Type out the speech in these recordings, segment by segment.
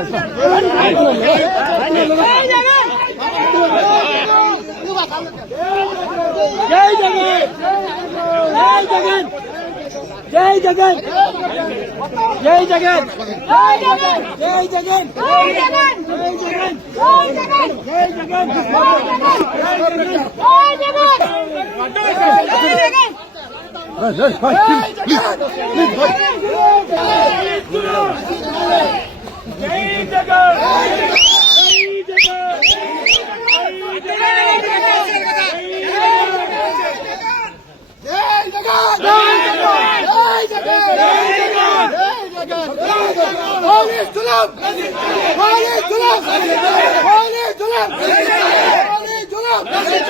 जय जगन जय जगन जय जगन जय जगन जय Jagan Let's fight! Let's fight! Let's fight! Hale Dulam! Hale Dulam! Hale Dulam!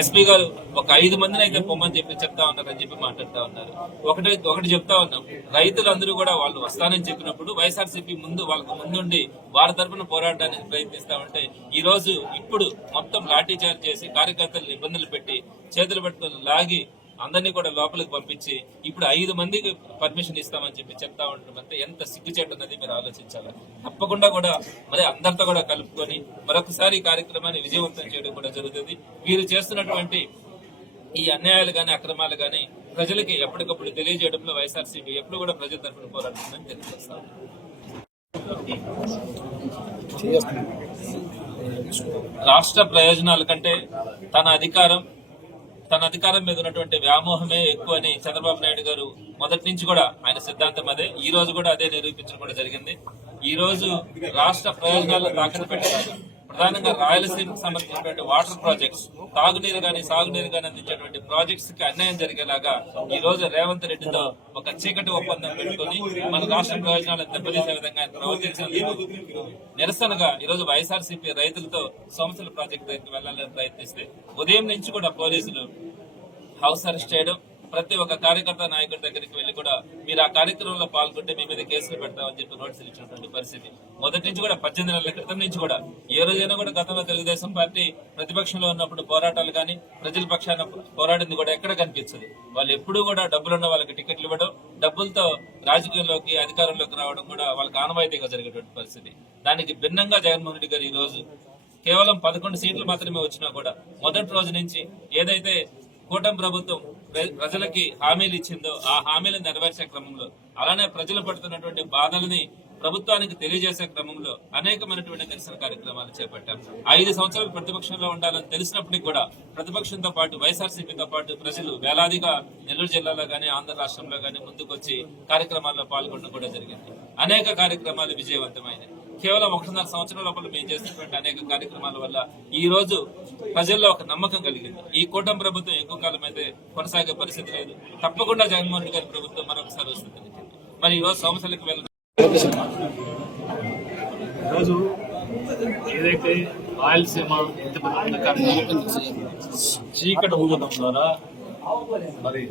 SP గారు ఒక ఐదు మందిని అయితే పొమ్మని చెప్పి చెప్తా ఉన్నారు అని చెప్పి మాట్లాడుతా ఉన్నారు. ఒకటి ఒకటి చెప్తా ఉన్నాం. రైతులందరూ కూడా వాళ్ళు వస్తానని చెప్పినప్పుడు వైఎస్ఆర్సీపీ ముందు వాళ్ళకు ముందుండి వారి తరపున పోరాడడానికి ప్రయత్నిస్తా ఉంటే ఈ రోజు ఇప్పుడు మొత్తం లాఠీ చార్జ్ చేసి కార్యకర్తలను ఇబ్బందులు పెట్టి చేతులు పట్టుకొని లాగి అందరినీ కూడా లోపలికి పంపించి ఇప్పుడు ఐదు మందికి పర్మిషన్ ఇస్తామని చెప్పి చెప్తా ఉండడం అంటే ఎంత సిగ్గుచేటు ఉన్నది మీరు ఆలోచించాలి? తప్పకుండా కూడా మరి అందరితో కూడా కలుపుకొని మరొకసారి కార్యక్రమాన్ని విజయవంతం చేయడం కూడా జరుగుతుంది. వీరు చేస్తున్నటువంటి ఈ అన్యాయాలు గాని అక్రమాలు గాని ప్రజలకి ఎప్పటికప్పుడు తెలియజేయడంలో వైఎస్ఆర్సీపీ ఎప్పుడు కూడా ప్రజల తరఫున పోరాడుతుందని తెలియజేస్తాం రాష్ట్ర ప్రయోజనాల కంటే తన అధికారం తన అధికారం మీద ఉన్నటువంటి వ్యామోహమే ఎక్కువ అని చంద్రబాబు నాయుడు గారు మొదటి నుంచి కూడా ఆయన సిద్ధాంతం అదే. ఈ రోజు కూడా అదే నిరూపించడం కూడా జరిగింది. ఈ రోజు రాష్ట్ర ప్రయోజనాలను తాకట్టు పెట్టారు. ప్రధానంగా రాయలసీమకు సంబంధించినటువంటి వాటర్ ప్రాజెక్ట్స్ తాగునీరు గాని సాగునీరు గాని అందించేటువంటి ప్రాజెక్ట్స్కి అన్యాయం జరిగేలాగా ఈ రోజు రేవంత్ రెడ్డితో ఒక చీకటి ఒప్పందం పెట్టుకుని మన రాష్ట్ర ప్రయోజనాలను దెబ్బతీసే విధంగా ఆయన ప్రవర్తించినందుకు నిరసనగా ఈ రోజు వైఎస్ఆర్సీపీ రైతులతో సోమశిల ప్రాజెక్టు దగ్గరికి వెళ్ళాలని ప్రయత్నిస్తే ఉదయం నుంచి కూడా పోలీసులు హౌస్ అరెస్ట్ చేయడం ప్రతి ఒక్క కార్యకర్త నాయకుడి దగ్గరికి వెళ్ళి కూడా మీరు ఆ కార్యక్రమంలో పాల్గొంటే మీ మీద కేసులు పెడతామని చెప్పి నోటీసులు ఇచ్చినటువంటి పరిస్థితి. మొదటి నుంచి కూడా పద్దెనిమిది నెలల క్రితం నుంచి కూడా ఏ రోజైనా కూడా గతంలో తెలుగుదేశం పార్టీ ప్రతిపక్షంలో ఉన్నప్పుడు పోరాటాలు కానీ ప్రజల పక్షాన పోరాడింది కూడా ఎక్కడ కనిపించదు. వాళ్ళు ఎప్పుడూ కూడా డబ్బులున్న వాళ్ళకి టికెట్లు ఇవ్వడం డబ్బులతో రాజకీయంలోకి అధికారంలోకి రావడం కూడా వాళ్ళకి ఆనవాయితీగా జరిగేటువంటి పరిస్థితి. దానికి భిన్నంగా జగన్మోహన్ రెడ్డి గారు ఈ రోజు కేవలం పదకొండు సీట్లు మాత్రమే వచ్చినా కూడా మొదటి రోజు నుంచి ఏదైతే కూటమి ప్రభుత్వం ప్రజలకి హామీలు ఇచ్చిందో ఆ హామీలను నెరవేర్చే క్రమంలో అలానే ప్రజలు పడుతున్నటువంటి బాధల్ని ప్రభుత్వానికి తెలియజేసే క్రమంలో అనేకమైనటువంటి నిరసన కార్యక్రమాలు చేపట్టాం. ఐదు సంవత్సరాలు ప్రతిపక్షంలో ఉండాలని తెలిసినప్పటికీ కూడా ప్రతిపక్షంతో పాటు వైఎస్ఆర్సీపీతో పాటు ప్రజలు వేలాదిగా నెల్లూరు జిల్లాలో గానీ ఆంధ్ర రాష్ట్రంలో గానీ ముందుకొచ్చి కార్యక్రమాల్లో పాల్గొనడం కూడా జరిగింది. అనేక కార్యక్రమాలు విజయవంతమైనవి. కేవలం ఒకటిన్నర సంవత్సరం లోపల మేము చేసినటువంటి అనేక కార్యక్రమాల వల్ల ఈ రోజు ప్రజల్లో ఒక నమ్మకం కలిగింది. ఈ కూటమి ప్రభుత్వం ఎక్కువ కాలం అయితే కొనసాగే పరిస్థితి లేదు. తప్పకుండా జగన్మోహన్ రెడ్డి గారి ప్రభుత్వం మరొకసారి వస్తుంది మరి ఈ రోజు సమస్యలకు వెళ్ళ ఈరోజు ఏదైతే రాయలసీమ చీకటి ఊగడం ద్వారా మరి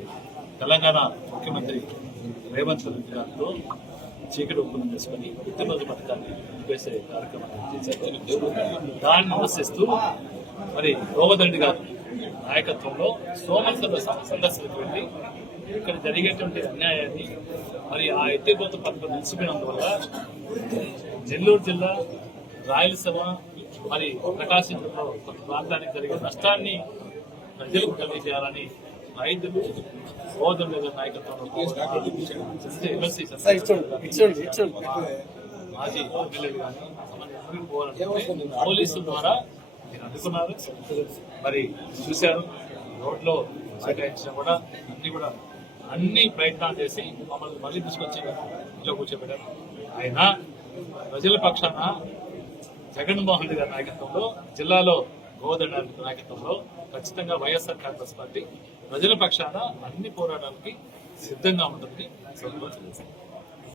తెలంగాణ ముఖ్యమంత్రి రేవంత్ రెడ్డి గారితో చీకటి ఒప్పందం చేసుకుని ఉత్తమది పథకాన్ని వేసే కార్యక్రమాన్ని చేశారు. దాన్ని విమర్శిస్తూ మరి గోవర్ధన్ గారు నాయకత్వంలో సోమర్సద సందర్శనకు వెళ్ళి ఇక్కడ జరిగేటువంటి అన్యాయాన్ని మరి ఆ ఎత్తిపోత పథకం నిలిచిపోయినందువల్ల నెల్లూరు జిల్లా రాయలసీమ మరి ప్రకాశం జిల్లా కొంత ప్రాంతానికి జరిగే నష్టాన్ని ప్రజలకు కలిగజేయాలని రైతులు సోదరుల మీద నాయకత్వంలో మాజీ ఎమ్మెల్యేలు కానీ పోరాటంటే పోలీసుల ద్వారా మీరు అందుకున్నారు మరి చూశారు రోడ్లో సేకరించిన కూడా అన్ని కూడా అన్ని ప్రయత్నాలు చేసి మమ్మల్ని మళ్ళీ తీసుకొచ్చి ఇంట్లో కూర్చోబెట్టారు. ఆయన ప్రజల పక్షాన జగన్మోహన్ రెడ్డి గారి నాయకత్వంలో జిల్లాలో గోదండ నాయకత్వంలో ఖచ్చితంగా వైఎస్ఆర్ కాంగ్రెస్ పార్టీ ప్రజల పక్షాన అన్ని పోరాటాలకి సిద్ధంగా ఉంటుంది సంతోషం.